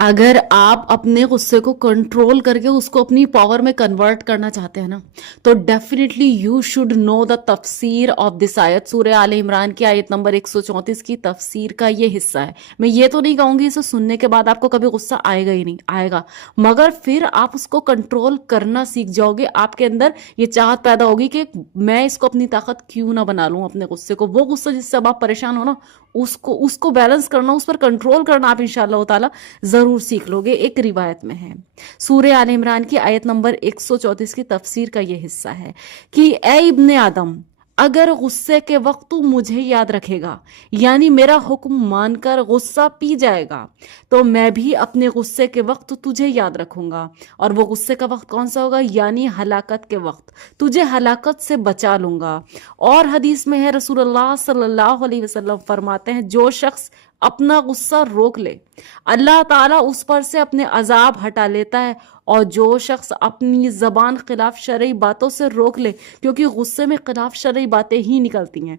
अगर आप अपने गुस्से को कंट्रोल करके उसको अपनी पावर में कन्वर्ट करना चाहते हैं ना, तो definitely you should know the तफसीर ऑफ दिस आयत। सूरह आले इमरान की आयत नंबर 134 की तफसीर का ये हिस्सा है। मैं ये तो नहीं कहूंगी इसे सुनने के बाद आपको कभी गुस्सा आएगा ही नहीं, आएगा, मगर फिर आप उसको कंट्रोल करना सीख जाओगे। आपके अंदर ये चाहत पैदा होगी कि मैं इसको अपनी ताकत क्यों ना बना लूं, अपने गुस्से को, वो गुस्सा जिससे अब आप परेशान हो ना, उसको उसको बैलेंस करना, उस पर कंट्रोल करना आप इंशाअल्लाह ताला जरूर सीख लोगे। एक रिवायत में है, सूरह आल इमरान की आयत नंबर 134 की तफसीर का यह हिस्सा है कि ए इब्ने आदम, अगर गुस्से के वक्त तू मुझे याद रखेगा, यानी मेरा हुक्म मानकर गुस्सा पी जाएगा, तो मैं भी अपने गुस्से के वक्त तुझे याद रखूंगा। और वो गुस्से का वक्त कौन सा होगा? यानी हलाकत के वक्त, तुझे हलाकत से बचा लूंगा। और हदीस में है, रसूलुल्लाह सल्लल्लाहु अलैहि वसल्लम फरमाते हैं, जो शख्स अपना गुस्सा रोक ले, अल्लाह ताला उस पर से अपने अजाब हटा लेता है। और जो शख्स अपनी जबान खिलाफ शरई बातों से रोक ले, क्योंकि गुस्से में खिलाफ शरई बातें ही निकलती हैं,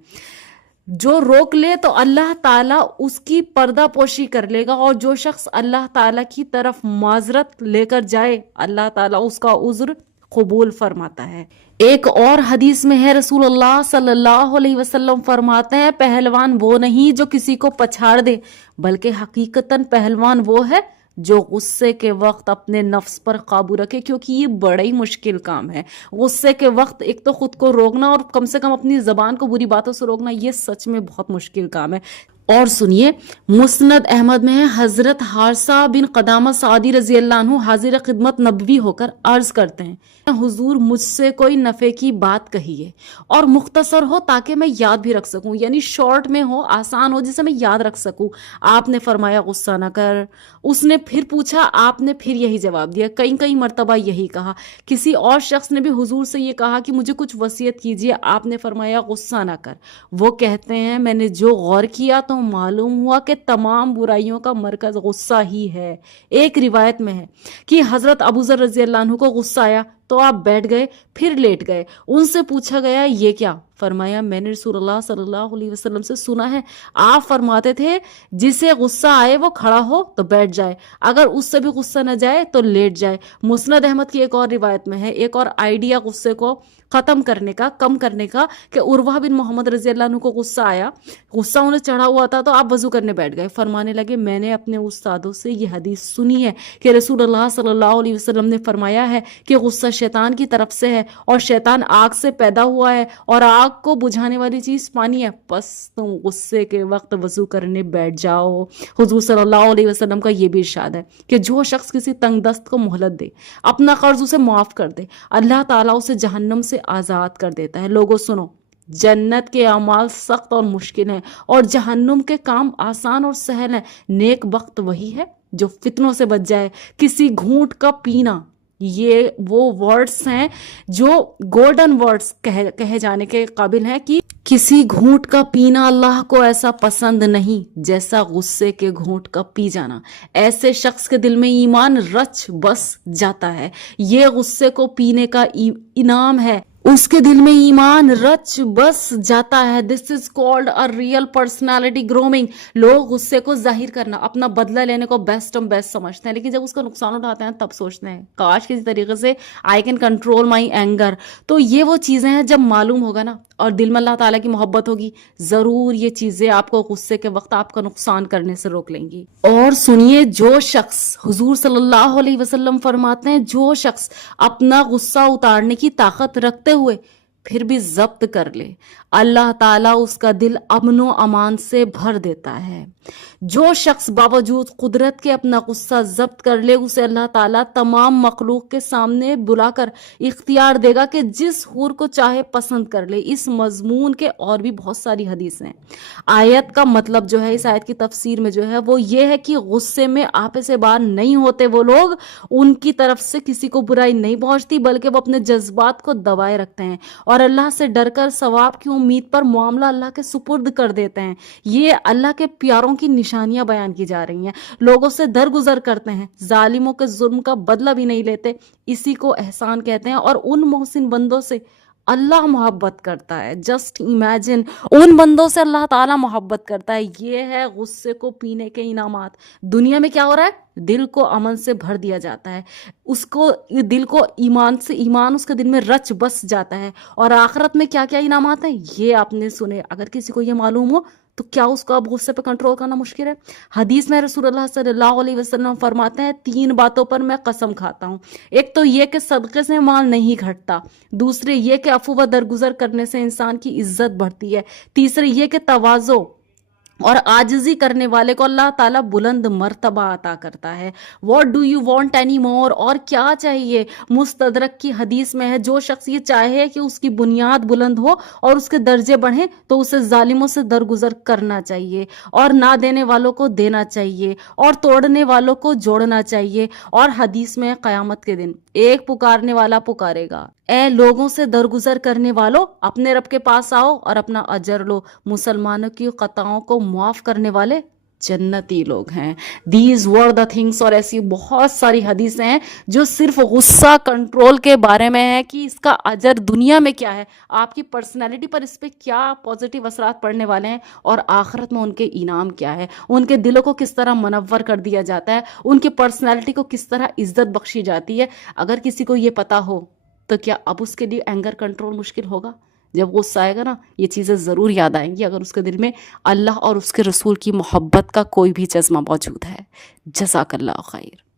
जो रोक ले तो अल्लाह ताला उसकी पर्दा पोशी कर लेगा। और जो शख्स अल्लाह ताला की तरफ माजरत लेकर जाए, अल्लाह ताला उसका उज्र कबूल फरमाता है। एक और हदीस में है, रसूलुल्लाह सल्लल्लाहु अलैहि वसल्लम फरमाते हैं, पहलवान वो नहीं जो किसी को पछाड़ दे, बल्कि हकीकतन पहलवान वो है जो गुस्से के वक्त अपने नफ्स पर काबू रखे। क्योंकि ये बड़ा ही मुश्किल काम है। गुस्से के वक्त एक तो खुद को रोकना और कम से कम अपनी जबान को बुरी बातों से रोकना, ये सच में बहुत मुश्किल काम है। और सुनिए, मुस्नद अहमद में है, हजरत हारसा बिन कदामा सादी रजी अल्लाह अन्हु हाजिर खिदमत नबवी होकर अर्ज करते हैं, हुजूर मुझसे कोई नफे की बात कहिए और मुख्तसर हो ताकि मैं याद भी रख सकूं, यानी शॉर्ट में हो, आसान हो, जिसे मैं याद रख सकूं। आपने फरमाया गुस्सा न कर। उसने फिर पूछा, आपने फिर यही जवाब दिया, कई कई मरतबा यही कहा। किसी और शख्स ने भी हुजूर से ये कहा कि मुझे कुछ वसीयत कीजिए, आपने फरमाया गुस्सा न कर। वो कहते हैं, मैंने जो गौर किया तो मालूम हुआ कि तमाम बुराइयों का मरकज गुस्सा ही है। एक रिवायत में है कि हजरत अबू जर रजी अल्लाह अन्हु को गुस्सा आया तो आप बैठ गए, फिर लेट गए। उनसे पूछा गया, ये क्या? फरमाया, मैंने रसूलुल्लाह सल्लल्लाहु अलैहि वसल्लम से सुना है, आप फरमाते थे जिसे गुस्सा आए वो खड़ा हो तो बैठ जाए, अगर उससे भी गुस्सा न जाए तो लेट जाए। मुस्नद अहमद की एक और रिवायत में है, एक और आइडिया गुस्से को खत्म करने का, कम करने का, कि उर्वा बिन मोहम्मद रजी अल्लाह अन्हु को गुस्सा आया, गुस्सा उन्हें चढ़ा हुआ था, तो आप वजू करने बैठ गए। फरमाने लगे, मैंने अपने उस्तादों से ये हदीस सुनी है कि रसूलुल्लाह सल्लल्लाहु अलैहि वसल्लम ने फरमाया है कि गुस्सा शैतान की तरफ से है और शैतान आग से पैदा हुआ है और आग को बुझाने वाली चीज पानी है, बस तुम गुस्से के वक्त वजू करने बैठ जाओ। हुजूर सल्लल्लाहु अलैहि वसल्लम का ये भी इरशाद है कि जो शख्स किसी तंगदस्त को मोहलत दे, अपना कर्ज उसे माफ कर दे, अल्लाह ताला उसे जहन्नम से आजाद कर देता है। लोगों सुनो, जन्नत के अमाल सख्त और मुश्किल हैं और जहन्नुम के काम आसान और सहल हैं। नेक वक्त वही है जो फितनों से बच जाए। किसी घूंट का पीना, ये वो वर्ड्स हैं जो गोल्डन वर्ड्स कहे जाने के काबिल हैं कि किसी घूंट का पीना अल्लाह को ऐसा पसंद नहीं जैसा गुस्से के घूंट का पी जाना। ऐसे शख्स के दिल में ईमान रच बस जाता है। ये गुस्से को पीने का इनाम है, उसके दिल में ईमान रच बस जाता है। This is called a real personality grooming. लोग गुस्से को जाहिर करना, अपना बदला लेने को बेस्ट समझते हैं, लेकिन जब उसका नुकसान उठाते हैं तब सोचते हैं काश किसी तरीके से I can control my anger. तो ये वो चीजें हैं, जब मालूम होगा ना और दिल में अल्लाह ताला की मोहब्बत होगी, जरूर ये चीजें आपको गुस्से के वक्त आपका नुकसान करने से रोक लेंगी। और सुनिए, जो शख्स, हुजूर सल्लल्लाहु अलैहि वसल्लम फरमाते हैं, जो शख्स अपना गुस्सा उतारने की ताकत रखते हुए फिर भी जब्त कर ले, अल्लाह ताला उसका दिल अमनो अमान से भर देता है। जो शख्स बावजूद कुदरत के अपना गुस्सा जब्त कर ले, उसे अल्लाह ताला तमाम मखलूक के सामने बुलाकर इख्तियार देगा कि जिस हूर को चाहे पसंद कर ले। इस मजमून के और भी बहुत सारी हदीस हैं। आयत का मतलब जो है, इस आयत की तफसीर में जो है वो ये है कि गुस्से में आपे से बाहर नहीं होते वो लोग, उनकी तरफ से किसी को बुराई नहीं पहुंचती, बल्कि वो अपने जज्बात को दबाए रखते हैं और अल्लाह से डरकर सवाब की उम्मीद पर मामला अल्लाह के सुपुर्द कर देते हैं। ये अल्लाह के प्यारों की निशानियां बयान की जा रही हैं। लोगों से दरगुजर करते हैं, जालिमों के जुल्म का बदला भी नहीं लेते, इसी को एहसान कहते हैं। और उन मोहसिन बंदों से اللہ محبت کرتا ہے. جسٹ امیجن ان بندوں سے اللہ تعالیٰ محبت کرتا ہے. یہ ہے غصے کو پینے کے انعامات. دنیا میں کیا ہو رہا ہے؟ دل کو امن سے بھر دیا جاتا ہے, اس کو دل کو ایمان اس کے دل میں رچ بس جاتا ہے. اور آخرت میں کیا کیا انعامات ہیں یہ آپ نے سنے. اگر کسی کو یہ معلوم ہو تو کیا اس کو اب غصے پہ کنٹرول کرنا مشکل ہے؟ حدیث میں رسول اللہ صلی اللہ علیہ وسلم فرماتے ہیں 3 باتوں پر میں قسم کھاتا ہوں. ایک تو یہ کہ صدقے سے مال نہیں گھٹتا, دوسرے یہ کہ عفو و درگزر کرنے سے انسان کی عزت بڑھتی ہے, تیسرے یہ کہ تواضع اور عاجزی کرنے والے کو اللہ تعالیٰ بلند مرتبہ عطا کرتا ہے. What do you want any more? اور کیا چاہیے؟ مستدرک کی حدیث میں ہے جو شخص یہ چاہے کہ اس کی بنیاد بلند ہو اور اس کے درجے بڑھیں تو اسے ظالموں سے درگزر کرنا چاہیے, اور نہ دینے والوں کو دینا چاہیے, اور توڑنے والوں کو جوڑنا چاہیے. اور حدیث میں قیامت کے دن ایک پکارنے والا پکارے گا, اے لوگوں سے درگزر کرنے والوں, اپنے رب کے پاس آؤ اور اپنا اجر لو. مسلمانوں کی خطاؤں کو معاف کرنے والے جنتی لوگ ہیں. These were the things. اور ایسی بہت ساری حدیثیں ہیں جو صرف غصہ کنٹرول کے بارے میں ہے کہ اس کا اجر دنیا میں کیا ہے, آپ کی پرسنالٹی پر اس پہ کیا پازیٹیو اثرات پڑنے والے ہیں, اور آخرت میں ان کے انعام کیا ہے, ان کے دلوں کو کس طرح منور کر دیا جاتا ہے, ان کی پرسنالٹی کو کس طرح عزت بخشی جاتی ہے. اگر کسی کو یہ پتا ہو تو کیا اب اس کے لیے اینگر کنٹرول مشکل ہوگا؟ جب غصہ آئے گا نا یہ چیزیں ضرور یاد آئیں گی, اگر اس کے دل میں اللہ اور اس کے رسول کی محبت کا کوئی بھی جذبہ موجود ہے. جزاک اللہ خیر.